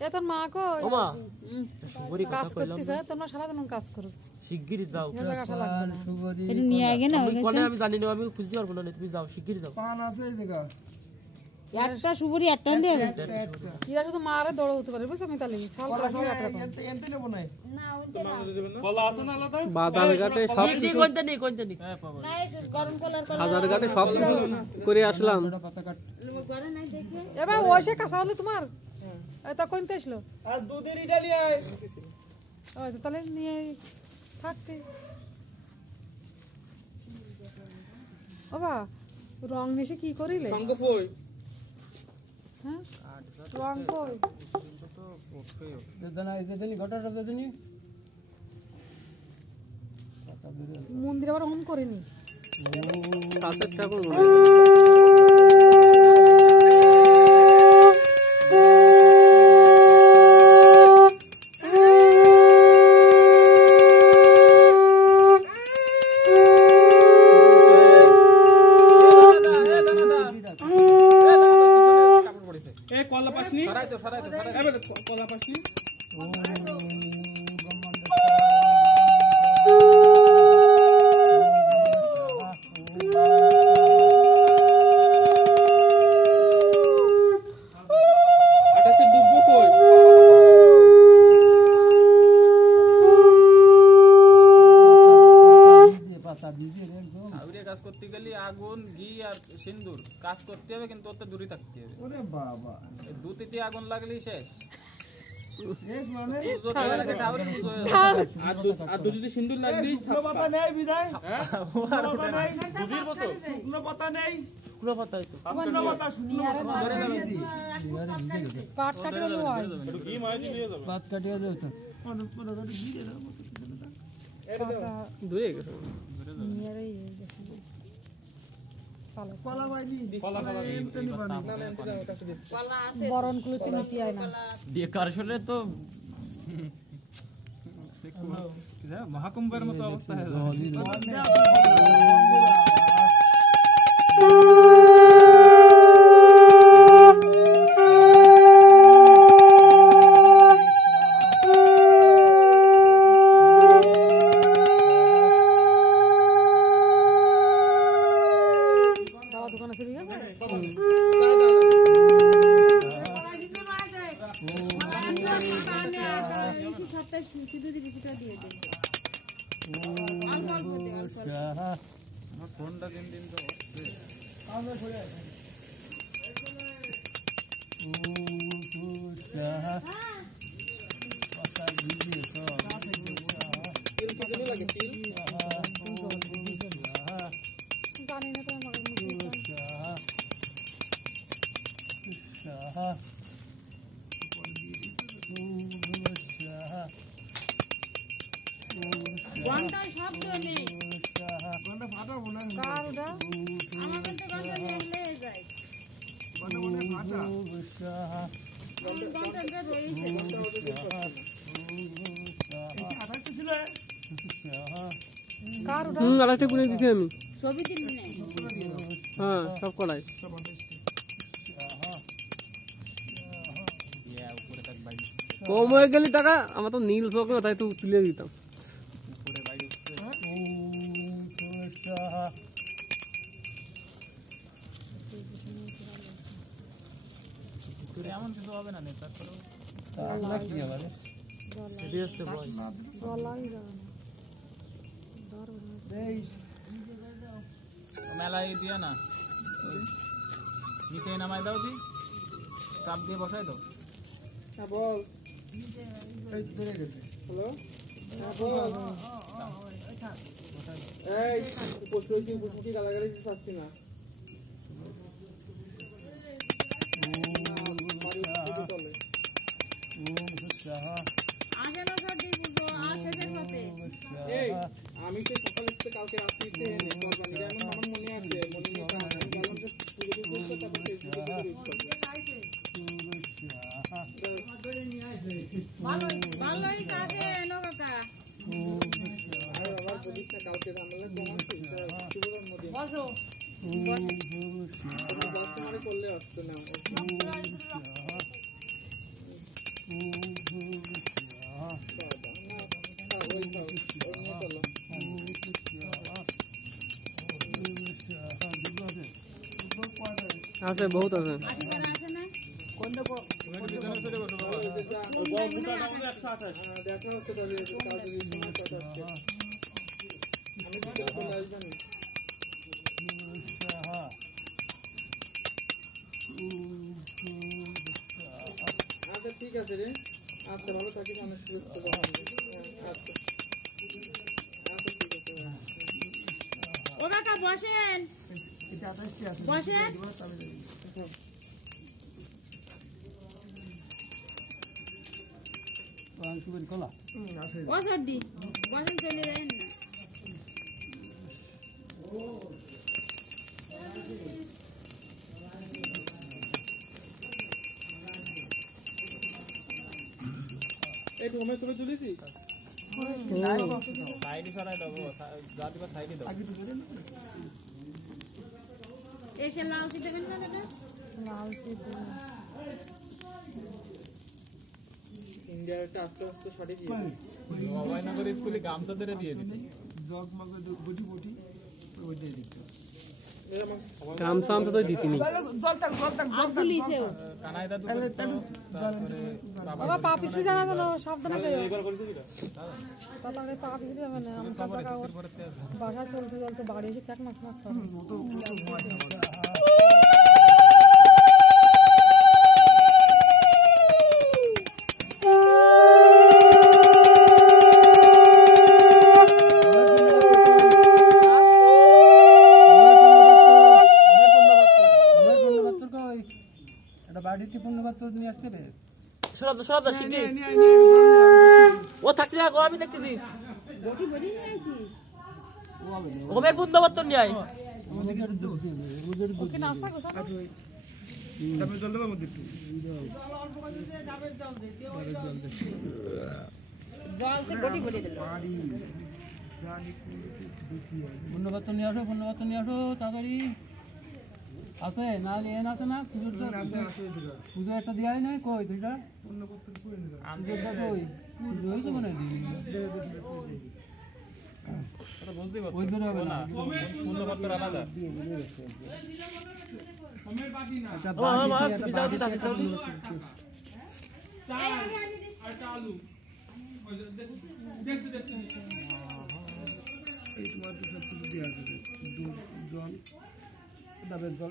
এ তোর মা কো কাজ করতেছে তোর মা সারাদিন কাজ করো শিগগিরই যাও কাটা লাগবে না এটা নিয়ে আগে না কোনে আমি জানি না আমি খুঁজতে পারবো না তুমি যাও শিগগিরই যাও পান আছে এই জায়গা একটা সুবরি একটা নিয়ে এরা শুধু মারে দৌড় হতে পারে বুঝছ আমি তাহলে সাল করা সব একটা এনতে নেব না না ওইটা কলা আছে না আলাদা বাজারঘাটে সব কিছু কোনটা নেই হ্যাঁ পাবো না গরম কলার বাজারঘাটে সব কিছু করে আসলাম পাতা কাট ঘরে নাই দেখে এবার ওইসে কাঁচা হলো তোমার এটা কোনতে আসলো আর দুধের ইডালি আয় ওই তো তাহলে নিয়ে থাকতে বাবা রং নিশে কি করিলে সঙ্গ কই হ্যাঁ রং কই তো ওকে দেনা এই দেনি ঘটাটা দেনি মন্দির আবার হোম করেনি সাতের ঠাকুর আগুন ঘি আর সিন্দুর কাজ করতে হবে কিন্তু ওতে দূরে থাকতে হবে ওরে বাবা এই দুটিতে আগুন লাগলেই শেষ শেষ মানে আর দুটিতে সিন্দুর লাগলেই কোনো পাতা নেই বিদায় হ্যাঁ পাতা নেই দুটির মতো কোনো পাতা নেই কোনো পাতাই তো কোনো পাতা শুনি ধরে গেল পাট কাটিয়ে দাও একটু ঘি মাই দিয়ে দাও পাট কাটিয়ে দাও তো পুরো ঘি দিয়ে দাও পাতা দুই গেছে নিয়ারে গেছে কলা বাইনি কলা এমতে নিবানি কলা আছে বরণ কুলতে নিতে আয় না ডেকোরেশনে তো দেখো মহাকুম্ভের মতো অবস্থা হয়ে ফোনটা দিন দিন তো আমরা ঘুরে পাতা দিয়ে তো তিল কিলো লাগে তিল জানি না তো আমার মুখে ওয়ানটাই শব্দ নেই কোনটা ফাটাবো না কারটা আমাদের তো কথা নিয়ে যায় কোনটা কোনটা ফাটা কোনটা রইছে আরেকটা ছিল কারটা আরেকটা গুনে দিছি আমি ছবি দিলি না হ্যাঁ সব কলাই কম হয়ে গেলি টাকা আমার তো নীল শোক না তাই তো তুলে দিতাম এমন কিছু হবে না তারপরে মেলায় দিয়া না নিচে নামাই দাও দি চাপ দিয়ে বসাই দাও বল হ্যালো এই উপস্থিতি গালাগালি পাচ্ছি না আমি তো সকাল থেকে কালকে রাত্রিতে আমার মনে আছে করলে আসতো না আছে বহুত আছে ঠিক আছে রে আচ্ছা ভালো থাকিস আমি ও কাকা বসেন বসেন কলা ও সর্দি বসেন চলে যান না এই তুমি তুমি তুলেছি সাইডে সরাই দাও জাতিবা সাইডে দাও আগে তো করে না এসে লাল কি দেবেন না দাদা লাল কি দেবেন ইন্ডিয়ার একটা আস্তে আস্তে শাড়ি দিয়ে অভয়নগর স্কুলে গামছা ধরে দিয়ে দিত জগমগ বটি বটি ওই দিয়ে দিত গামছা তো দিতি নি জল থাক আগুলিছেও কানাই দাদু তারপরে বাবা পা পিছলি জানা তো সাবধানে যাও একবার করেছিস কি তাহলে পা পিছলি যাবে না আমি কাকা বাসা চলতে চলতে বাড়ি এসে টাক মাছ মাছ তো বাড়িতে পূর্ণবাত্র নিয়ে আসতে রে সরব শিখে ও থাকলে আগো আমি দেখতেছি বটি বটি নিয়ে আইছিস ওমের পূর্ণবাত্র নিয়ে আই ওকে নাসা গোসা তুমি জল দেবা মধ্যে একটু জল সে বটি বটি দিল বাড়ি জানি পূর্ণবাত্র নিয়ে আসো তাড়াতাড়ি আছে না এন আছে না পুজো একটা দেওয়াই নাই কই দুইটা কই পুজোই তো মনে ওই ধরে হবে না আলাদা জল ডাবের জল